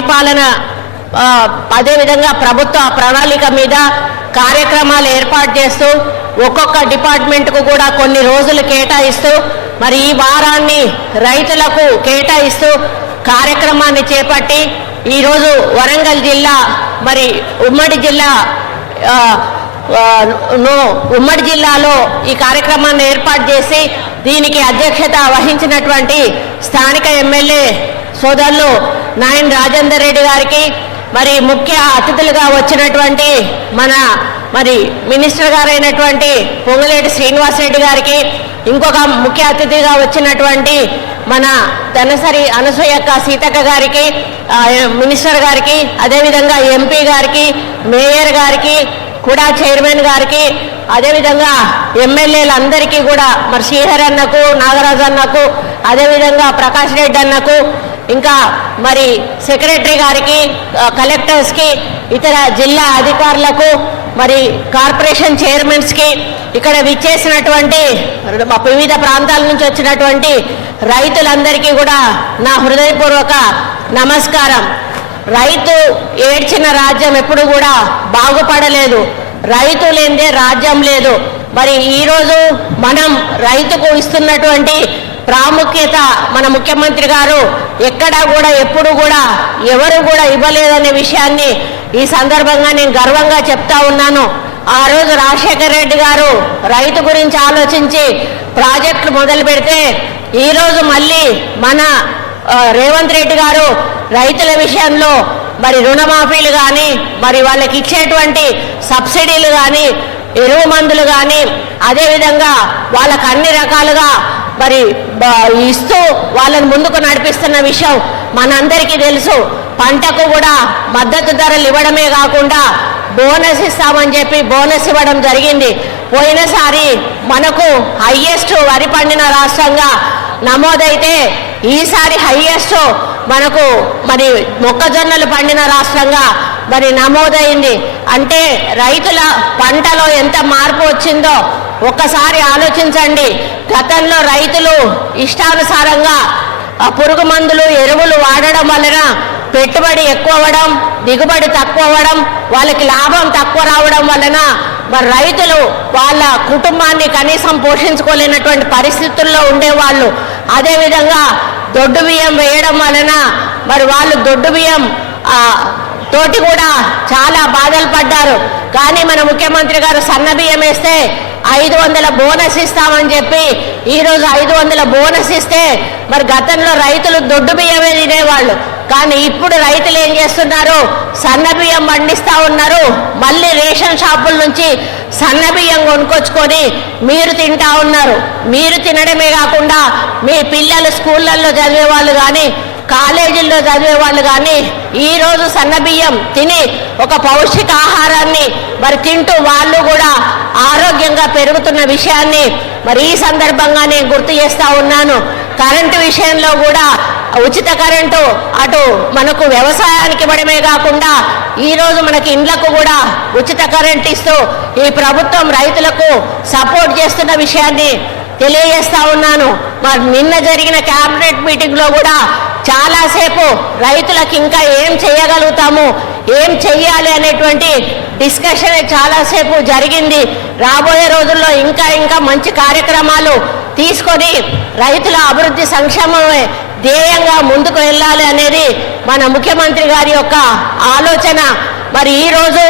పరిపాలన అదేవిధంగా ప్రభుత్వ ప్రణాళిక మీద కార్యక్రమాలు ఏర్పాటు చేస్తూ ఒక్కొక్క డిపార్ట్మెంట్కు కూడా కొన్ని రోజులు కేటాయిస్తూ మరి ఈ వారాన్ని రైతులకు కేటాయిస్తూ కార్యక్రమాన్ని చేపట్టి ఈరోజు వరంగల్ జిల్లా మరి ఉమ్మడి జిల్లాలో ఈ కార్యక్రమాన్ని ఏర్పాటు చేసి దీనికి అధ్యక్షత వహించినటువంటి స్థానిక ఎమ్మెల్యే సోదరులు నాయన్ రాజేందర్ రెడ్డి గారికి మరి ముఖ్య అతిథులుగా వచ్చినటువంటి మన మరి మినిస్టర్ గారైనటువంటి పొంగులేటి శ్రీనివాసరెడ్డి గారికి ఇంకొక ముఖ్య అతిథిగా వచ్చినటువంటి మన ధనసరి అనసూయక్క సీతక్క గారికి మినిస్టర్ గారికి అదేవిధంగా ఎంపీ గారికి మేయర్ గారికి కూడా చైర్మన్ గారికి అదేవిధంగా ఎమ్మెల్యేలందరికీ కూడా మరి శ్రీహరి అన్నకు నాగరాజు అన్నకు అదేవిధంగా ప్రకాష్ రెడ్డి అన్నకు ఇంకా మరి సెక్రటరీ గారికి కలెక్టర్స్కి ఇతర జిల్లా అధికారులకు మరి కార్పొరేషన్ చైర్మన్స్కి ఇక్కడ విచ్చేసినటువంటి వివిధ ప్రాంతాల నుంచి వచ్చినటువంటి రైతులందరికీ కూడా నా హృదయపూర్వక నమస్కారం. రైతు ఏడ్చిన రాజ్యం ఎప్పుడు కూడా బాగుపడలేదు, రైతు లేనిదే రాజ్యం లేదు. మరి ఈరోజు మనం రైతుకు ఇస్తున్నటువంటి ప్రాముఖ్యత మన ముఖ్యమంత్రి గారు ఎక్కడా కూడా ఎప్పుడు కూడా ఎవరు కూడా ఇవ్వలేదనే విషయాన్ని ఈ సందర్భంగా నేను గర్వంగా చెప్తా ఉన్నాను. ఆ రోజు రాజశేఖర్ రెడ్డి గారు రైతు గురించి ఆలోచించి ప్రాజెక్టులు మొదలు పెడితే ఈరోజు మళ్ళీ మన రేవంత్ రెడ్డి గారు రైతుల విషయంలో మరి రుణమాఫీలు కానీ మరి వాళ్ళకి ఇచ్చేటువంటి సబ్సిడీలు కానీ ఎరువు మందులు కానీ అదేవిధంగా వాళ్ళకు అన్ని రకాలుగా మరి ఇస్తూ వాళ్ళని ముందుకు నడిపిస్తున్న విషయం మనందరికీ తెలుసు. పంటకు కూడా మద్దతు ధరలు ఇవ్వడమే కాకుండా బోనస్ ఇస్తామని చెప్పి బోనస్ ఇవ్వడం జరిగింది. పోయినసారి మనకు హైయెస్ట్ వరి పండిన రాష్ట్రంగా నమోదైతే ఈసారి హైయెస్ట్ మనకు మరి మొక్కజొన్నలు పండిన రాష్ట్రంగా మరి నమోదైంది. అంటే రైతుల పంటలో ఎంత మార్పు వచ్చిందో ఒక్కసారి ఆలోచించండి. గతంలో రైతులు ఇష్టానుసారంగా పురుగు మందులు ఎరువులు వాడడం వలన పెట్టుబడి ఎక్కువ అవ్వడం, దిగుబడి తక్కువ అవ్వడం, వాళ్ళకి లాభం తక్కువ రావడం వలన మరి రైతులు వాళ్ళ కుటుంబాన్ని కనీసం పోషించుకోలేనటువంటి పరిస్థితుల్లో ఉండేవాళ్ళు. అదేవిధంగా దొడ్డు బియ్యం వేయడం వలన మరి వాళ్ళు దొడ్డు బియ్యం తోటి కూడా చాలా బాధలు పడ్డారు. కానీ మన ముఖ్యమంత్రి గారు సన్న బియ్యం వేస్తే 500 బోనస్ ఇస్తామని చెప్పి ఈరోజు 500 బోనస్ ఇస్తే మరి గతంలో రైతులు దొడ్డు బియ్యమే తినేవాళ్ళు. కానీ ఇప్పుడు రైతులు ఏం చేస్తున్నారు? సన్న బియ్యం పండిస్తూ ఉన్నారు. మళ్ళీ రేషన్ షాపుల నుంచి సన్న బియ్యం కొనుక్కొచ్చుకొని మీరు తింటా ఉన్నారు. మీరు తినడమే కాకుండా మీ పిల్లలు స్కూళ్ళల్లో చదివే వాళ్ళు కానీ కాలేజీల్లో చదివే వాళ్ళు కానీ ఈరోజు సన్న బియ్యం తిని ఒక పౌష్టికాహారాన్ని మరి తింటూ వాళ్ళు కూడా ఆరోగ్యంగా పెరుగుతున్న విషయాన్ని మరి ఈ సందర్భంగా నేను గుర్తు చేస్తూ ఉన్నాను. కరెంటు విషయంలో కూడా ఉచిత కరెంటు అటు మనకు వ్యవసాయానికి ఇవ్వడమే కాకుండా ఈరోజు మనకి ఇండ్లకు కూడా ఉచిత కరెంట్ ఇస్తూ ఈ ప్రభుత్వం రైతులకు సపోర్ట్ చేస్తున్న విషయాన్ని తెలియజేస్తా ఉన్నాను. మరి నిన్న జరిగిన క్యాబినెట్ మీటింగ్లో కూడా చాలాసేపు రైతులకు ఇంకా ఏం చేయగలుగుతాము, ఏం చెయ్యాలి అనేటువంటి డిస్కషన్ చాలాసేపు జరిగింది. రాబోయే రోజుల్లో ఇంకా ఇంకా మంచి కార్యక్రమాలు తీసుకొని రైతుల అభివృద్ధి సంక్షేమమే ధ్యేయంగా ముందుకు వెళ్ళాలి అనేది మన ముఖ్యమంత్రి గారి యొక్క ఆలోచన. మరి ఈరోజు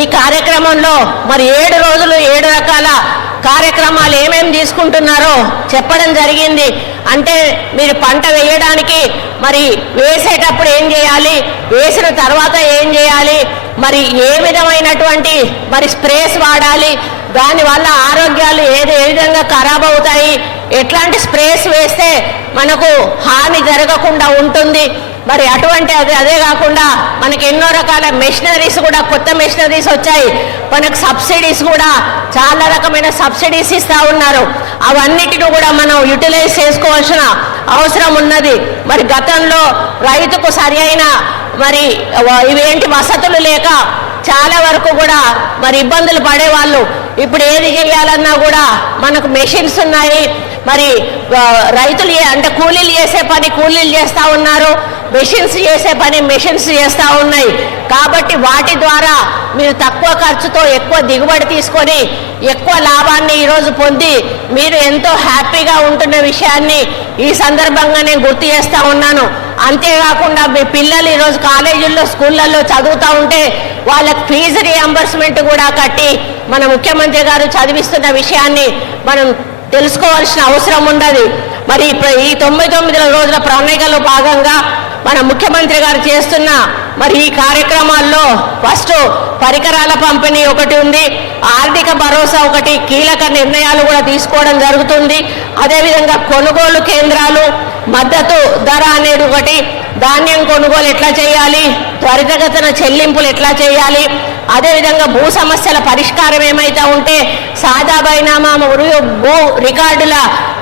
ఈ కార్యక్రమంలో మరి 7 రోజులు 7 రకాల కార్యక్రమాలు ఏమేమి తీసుకుంటున్నారో చెప్పడం జరిగింది. అంటే మీరు పంట వేయడానికి మరి వేసేటప్పుడు ఏం చేయాలి, వేసిన తర్వాత ఏం చేయాలి, మరి ఏ విధమైనటువంటి మరి స్ప్రేస్ వాడాలి, దానివల్ల ఆరోగ్యాలు ఏ విధంగా ఖరాబ్ అవుతాయి, ఎట్లాంటి స్ప్రేస్ వేస్తే మనకు హాని జరగకుండా ఉంటుంది. మరి అటువంటి అదే కాకుండా మనకి ఎన్నో రకాల మెషినరీస్ కూడా కొత్త మెషినరీస్ వచ్చాయి. మనకు సబ్సిడీస్ కూడా చాలా రకమైన సబ్సిడీస్ ఇస్తూ ఉన్నారు. అవన్నిటిని కూడా మనం యూటిలైజ్ చేసుకోవాల్సిన అవసరం ఉన్నది. మరి గతంలో రైతుకు సరి అయిన మరి ఇవేంటి వసతులు లేక చాలా వరకు కూడా మరి ఇబ్బందులు పడేవాళ్ళు. ఇప్పుడు ఏది చేయాలన్నా కూడా మనకు మెషిన్స్ ఉన్నాయి. మరి రైతులు అంటే కూలీలు చేసే పని కూలీలు చేస్తూ ఉన్నారు, మెషిన్స్ చేసే పని మెషిన్స్ చేస్తూ ఉన్నాయి. కాబట్టి వాటి ద్వారా మీరు తక్కువ ఖర్చుతో ఎక్కువ దిగుబడి తీసుకొని ఎక్కువ లాభాన్ని ఈరోజు పొంది మీరు ఎంతో హ్యాపీగా ఉంటున్న విషయాన్ని ఈ సందర్భంగా నేను గుర్తు చేస్తూ ఉన్నాను. అంతేకాకుండా మీ పిల్లలు ఈరోజు కాలేజీల్లో స్కూళ్ళల్లో చదువుతూ ఉంటే వాళ్ళకి ఫీజు రియంబర్స్మెంట్ కూడా కట్టి మన ముఖ్యమంత్రి గారు చదివిస్తున్న విషయాన్ని మనం తెలుసుకోవాల్సిన అవసరం ఉన్నది. మరి ఈ 99 రోజుల ప్రణాళికలో భాగంగా మన ముఖ్యమంత్రి గారు చేస్తున్న మరి ఈ కార్యక్రమాల్లో ఫస్ట్ పరికరాల పంపిణీ ఒకటి ఉంది, ఆర్థిక భరోసా ఒకటి, కీలక నిర్ణయాలు కూడా తీసుకోవడం జరుగుతుంది. అదేవిధంగా కొనుగోలు కేంద్రాలు, మద్దతు ధర అనేది ఒకటి, ధాన్యం కొనుగోలు ఎట్లా చేయాలి, త్వరితగతిన చెల్లింపులు ఎట్లా చేయాలి, అదేవిధంగా భూ సమస్యల పరిష్కారం ఏమైతే ఉంటే సాదా బైనామా భూ రికార్డుల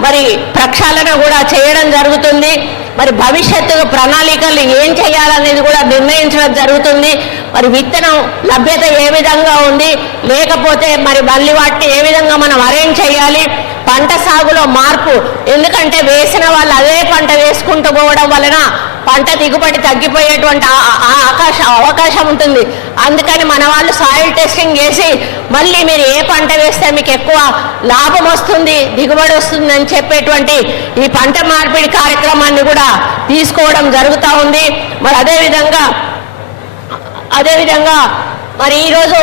మరి ప్రక్షాళన కూడా చేయడం జరుగుతుంది. మరి భవిష్యత్తు ప్రణాళికలు ఏం చేయాలనేది కూడా నిర్ణయించడం జరుగుతుంది. మరి విత్తనం లభ్యత ఏ విధంగా ఉంది, లేకపోతే మరి మళ్ళీ వాటిని ఏ విధంగా మనం అరేంజ్ చేయాలి, పంట సాగులో మార్పు, ఎందుకంటే వేసిన వాళ్ళు అదే పంట వేసుకుంటూ పోవడం వలన పంట దిగుబడి తగ్గిపోయేటువంటి అవకాశం ఉంటుంది. అందుకని మన వాళ్ళు సాయిల్ టెస్టింగ్ చేసి మళ్ళీ మీరు ఏ పంట వేస్తే మీకు ఎక్కువ లాభం వస్తుంది, దిగుబడి వస్తుంది అని చెప్పేటువంటి ఈ పంట మార్పిడి కార్యక్రమాన్ని కూడా తీసుకోవడం జరుగుతూ ఉంది. మరి అదేవిధంగా మరి ఈరోజు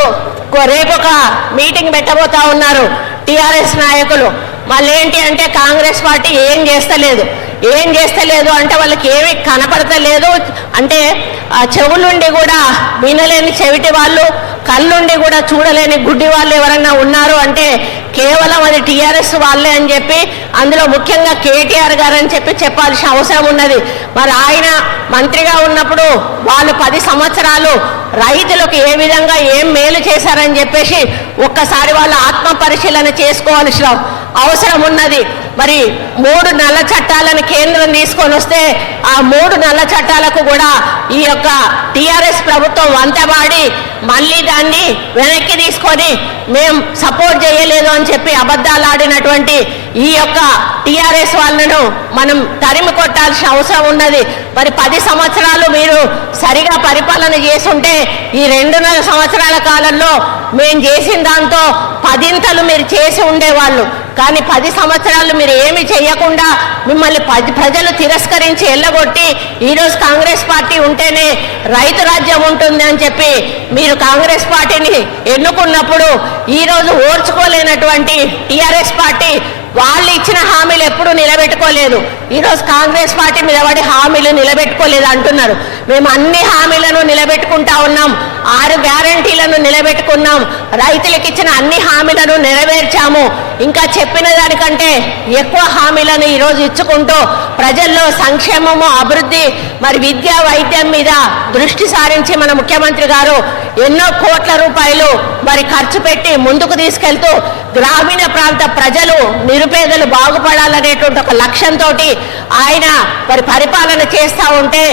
రేపు ఒక మీటింగ్ పెట్టబోతా ఉన్నారు టీఆర్ఎస్ నాయకులు. మళ్ళీ ఏంటి అంటే కాంగ్రెస్ పార్టీ ఏం చేస్తలేదు అంటే వాళ్ళకి ఏమీ కనపడతలేదు అంటే చెవులుండి కూడా వినలేని చెవిటి వాళ్ళు, కళ్ళుండి కూడా చూడలేని గుడ్డి వాళ్ళు ఎవరన్నా ఉన్నారు అంటే కేవలం అది టీఆర్ఎస్ వాళ్ళే అని చెప్పి, అందులో ముఖ్యంగా కేటీఆర్ గారు అని చెప్పాల్సిన అవసరం ఉన్నది. మరి ఆయన మంత్రిగా ఉన్నప్పుడు వాళ్ళు 10 సంవత్సరాలు రైతులకు ఏ విధంగా ఏం మేలు చేశారని చెప్పేసి ఒక్కసారి వాళ్ళ ఆత్మ పరిశీలన చేసుకోవాల్సిన అవసరం ఉన్నది. మరి 3 నల్ల చట్టాలను కేంద్రం తీసుకొని వస్తే ఆ 3 నల్ల చట్టాలకు కూడా ఈ యొక్క టీఆర్ఎస్ ప్రభుత్వం వంతబాడి మళ్ళీ దాన్ని వెనక్కి తీసుకొని మేము సపోర్ట్ చేయలేదు అని చెప్పి అబద్ధాలు ఆడినటువంటి ఈ యొక్క టీఆర్ఎస్ వాళ్ళను మనం తరిమి కొట్టాల్సిన అవసరం ఉన్నది. మరి 10 సంవత్సరాలు మీరు సరిగా పరిపాలన చేసుంటే ఈ 2.5 సంవత్సరాల కాలంలో మేము చేసిన దాంతో 10 మీరు చేసి ఉండేవాళ్ళు. కానీ 10 సంవత్సరాలు మీరు ఏమి చేయకుండా మిమ్మల్ని ప్రజలు తిరస్కరించి ఎల్లగొట్టి ఈరోజు కాంగ్రెస్ పార్టీ ఉంటేనే రైతు రాజ్యం ఉంటుంది అని చెప్పి మీరు కాంగ్రెస్ పార్టీని ఎన్నుకున్నప్పుడు ఈరోజు ఓర్చుకోలేనటువంటి టీఆర్ఎస్ పార్టీ వాళ్ళు ఇచ్చిన హామీలు ఎప్పుడూ నిలబెట్టుకోలేదు. ఈరోజు కాంగ్రెస్ పార్టీ మీద పడి హామీలు నిలబెట్టుకోలేదు అంటున్నారు. మేము అన్ని హామీలను నిలబెట్టుకుంటా ఉన్నాం, 6 గ్యారంటీలను నిలబెట్టుకున్నాం, రైతులకు ఇచ్చిన అన్ని హామీలను నెరవేర్చాము, ఇంకా చెప్పిన దానికంటే ఎక్కువ హామీలను ఈరోజు ఇచ్చుకుంటూ ప్రజల్లో సంక్షేమము, అభివృద్ధి, మరి విద్యా వైద్యం మీద దృష్టి సారించి మన ముఖ్యమంత్రి గారు ఎన్నో కోట్ల రూపాయలు మరి ఖర్చు పెట్టి ముందుకు తీసుకెళ్తూ గ్రామీణ ప్రాంత ప్రజలు నిరుపేదలు బాగుపడాలనేటువంటి ఒక లక్ష్యంతో ఆయన మరి పరిపాలన చేస్తూ ఉంటే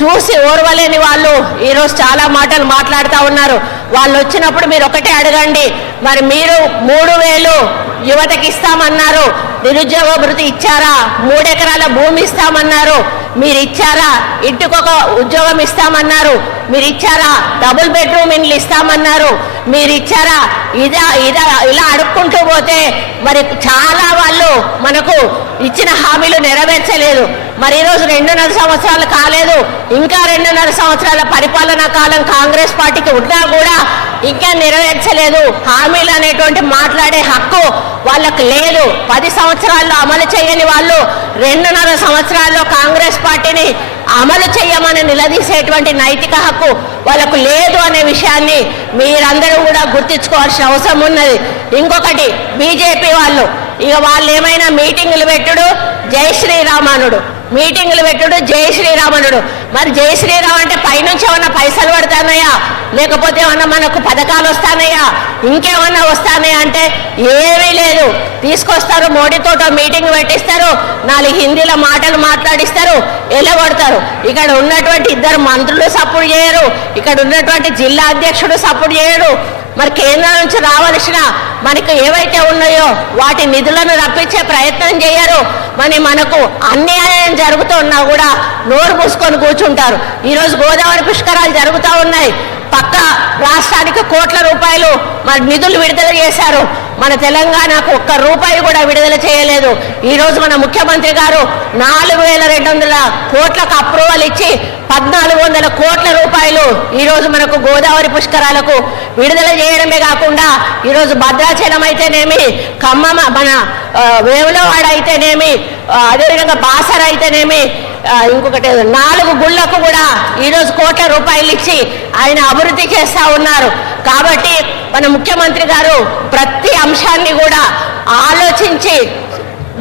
చూసి ఓర్వలేని వాళ్ళు ఈరోజు చాలా మాటలు మాట్లాడుతూ ఉన్నారు. వాళ్ళు వచ్చినప్పుడు మీరు ఒకటే అడగండి, మరి మీరు 3,000 యువతకి ఇస్తామన్నారు, నిరుద్యోగ భృతి ఇచ్చారా? 3 ఎకరాల భూమి ఇస్తామన్నారు, మీరు ఇచ్చారా? ఇంటికొక ఉద్యోగం ఇస్తామన్నారు, మీరు ఇచ్చారా? డబుల్ బెడ్రూమ్ ఇండ్లు ఇస్తామన్నారు, మీరు ఇచ్చారా? ఇలా అడుక్కుంటూ పోతే మరి చాలా వాళ్ళు మనకు ఇచ్చిన హామీలు నెరవేర్చలేదు. మరి ఈరోజు 2.5 సంవత్సరాలు కాలేదు, ఇంకా 2.5 సంవత్సరాల పరిపాలనా కాలం కాంగ్రెస్ పార్టీకి ఉన్నా కూడా ఇంకా నెరవేర్చలేదు. హామీలు అనేటువంటి మాట్లాడే హక్కు వాళ్ళకు లేదు. 10 సంవత్సరాల్లో అమలు చేయని వాళ్ళు 2.5 సంవత్సరాల్లో కాంగ్రెస్ పార్టీని అమలు చేయమని నిలదీసేటువంటి నైతిక హక్కు వాళ్ళకు లేదు అనే విషయాన్ని మీరందరూ కూడా గుర్తించుకోవాల్సిన అవసరం ఉన్నది. ఇంకొకటి బీజేపీ వాళ్ళు ఏమైనా మీటింగులు పెట్టుడు జై శ్రీరామనుడు, మీటింగులు పెట్టుడు జై శ్రీరామనుడు. మరి జై శ్రీరామ్ అంటే పైనుంచి ఏమన్నా పైసలు పడతానయా, లేకపోతే ఏమన్నా మనకు పథకాలు వస్తానయా, ఇంకేమన్నా వస్తానయా అంటే ఏమీ లేదు. తీసుకొస్తారు, మోడీతో మీటింగ్ పెట్టిస్తారు, 4 హిందీలో మాటలు మాట్లాడిస్తారు, ఎలగొడతారు. ఇక్కడ ఉన్నటువంటి 2 మంత్రులు సపోర్ట్ చేయరు, ఇక్కడ ఉన్నటువంటి జిల్లా అధ్యక్షుడు సపోర్ట్ చేయడు, మరి కేంద్రం నుంచి రావాల్సిన మనకు ఏవైతే ఉన్నాయో వాటి నిధులను రప్పించే ప్రయత్నం చేయరు. మరి మనకు అన్యాయం జరుగుతున్నా కూడా నోరు మూసుకొని కూర్చుంటారు. ఈరోజు గోదావరి పుష్కరాలు జరుగుతూ ఉన్నాయి. పక్క రాష్ట్రానికి కోట్ల రూపాయలు మరి నిధులు విడుదల చేశారు. మన తెలంగాణకు ఒక్క రూపాయి కూడా విడుదల చేయలేదు. ఈరోజు మన ముఖ్యమంత్రి గారు 4,200 కోట్లకు అప్రూవల్ ఇచ్చి 1,400 కోట్ల రూపాయలు ఈరోజు మనకు గోదావరి పుష్కరాలకు విడుదల చేయడమే కాకుండా ఈరోజు భద్రాచలం అయితేనేమి, ఖమ్మం మన వేములవాడ అయితేనేమి, అదేవిధంగా బాసర అయితేనేమి, ఇంకొకటి 4 గుళ్ళకు కూడా ఈరోజు కోట్ల రూపాయలు ఇచ్చి ఆయన అభివృద్ధి చేస్తూ ఉన్నారు. కాబట్టి మన ముఖ్యమంత్రి గారు ప్రతి అంశాన్ని కూడా ఆలోచించి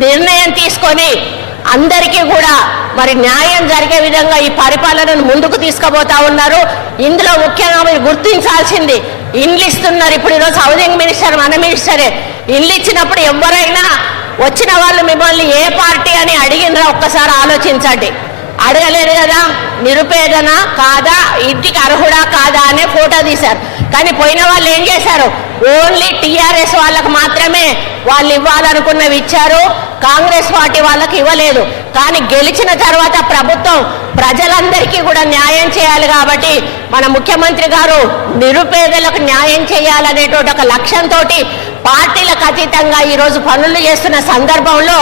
నిర్ణయం తీసుకొని అందరికీ కూడా మరి న్యాయం జరిగే విధంగా ఈ పరిపాలనను ముందుకు తీసుకుపోతా ఉన్నారు. ఇందులో ముఖ్యంగా మీరు గుర్తించాల్సింది ఇండ్లు ఇస్తున్నారు. ఇప్పుడు ఈరోజు హౌసింగ్ మినిస్టర్ మన మినిస్టరే. ఇండ్లు ఇచ్చినప్పుడు ఎవరైనా వచ్చిన వాళ్ళు మిమ్మల్ని ఏ పార్టీ అని అడిగినరా ఒక్కసారి ఆలోచించండి. అడగలేదు కదా. నిరుపేదనా కాదా, ఇంటికి అర్హుడా కాదా అనే ఫోటో తీశారు. కానీ పోయిన వాళ్ళు ఏం చేశారు? ఓన్లీ టీఆర్ఎస్ వాళ్ళకు మాత్రమే వాళ్ళు ఇవ్వాలనుకున్నవి ఇచ్చారు. కాంగ్రెస్ పార్టీ వాళ్ళకి ఇవ్వలేదు. కానీ గెలిచిన తర్వాత ప్రభుత్వం ప్రజలందరికీ కూడా న్యాయం చేయాలి కాబట్టి మన ముఖ్యమంత్రి గారు నిరుపేదలకు న్యాయం చేయాలనేటువంటి ఒక లక్ష్యంతో పార్టీలకు అతీతంగా ఈరోజు పనులు చేస్తున్న సందర్భంలో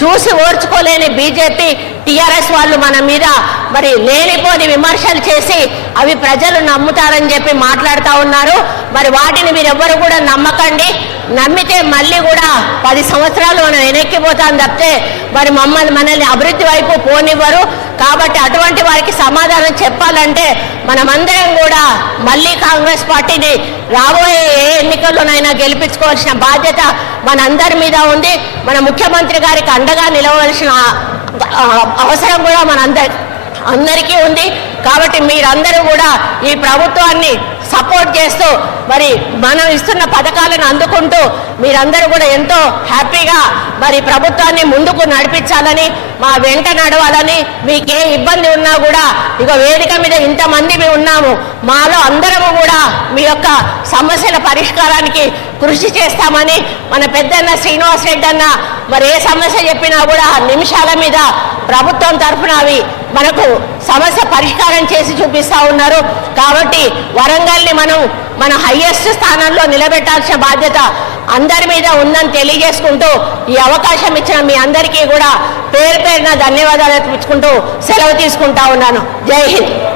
చూసి ఓర్చుకోలేని బీజేపీ, టీఆర్ఎస్ వాళ్ళు మన మీద మరి లేనిపోని విమర్శలు చేసి అవి ప్రజలు నమ్ముతారని చెప్పి మాట్లాడుతూ ఉన్నారు. మరి వాటిని మీరెవ్వరు కూడా నమ్మకండి. నమ్మితే మళ్ళీ కూడా 10 సంవత్సరాలు మనం వెనక్కిపోతాం తప్పితే మరి మనల్ని అభివృద్ధి వైపు పోనివ్వరు. కాబట్టి అటువంటి వారికి సమాధానం చెప్పాలంటే మనమందరం కూడా మళ్ళీ కాంగ్రెస్ పార్టీని రాబోయే ఏ ఎన్నికల్లోనైనా గెలిపించుకోవాల్సిన బాధ్యత మనందరి మీద ఉంది. మన ముఖ్యమంత్రి గారికి అండగా నిలవలసిన అవసరం కూడా అందరికీ ఉంది. కాబట్టి మీరందరూ కూడా ఈ ప్రభుత్వాన్ని సపోర్ట్ చేస్తూ మరి మనం ఇస్తున్న పథకాలను అందుకుంటూ మీరందరూ కూడా ఎంతో హ్యాపీగా మరి ప్రభుత్వాన్ని ముందుకు నడిపించాలని, మా వెంట నడవాలని, మీకే ఇబ్బంది ఉన్నా కూడా ఇక వేదిక మీద ఇంతమంది మేము ఉన్నాము, మాలో అందరము కూడా మీ యొక్క సమస్యల పరిష్కారానికి కృషి చేస్తామని మన పెద్దన్న శ్రీనివాస్ రెడ్డి అన్న మరి ఏ సమస్య చెప్పినా కూడా నిమిషాల మీద ప్రభుత్వం తరఫున అవి మనకు సమస్య పరిష్కారం చేసి చూపిస్తూ ఉన్నారు. కాబట్టి వరంగల్ని మన హైయెస్ట్ స్థానంలో నిలబెట్టాల్సిన బాధ్యత అందరి మీద ఉందని తెలియజేసుకుంటూ ఈ అవకాశం ఇచ్చిన మీ అందరికీ కూడా పేరు పేరున ధన్యవాదాలు అర్పించుకుంటూ సెలవు తీసుకుంటా ఉన్నాను. జై హింద్.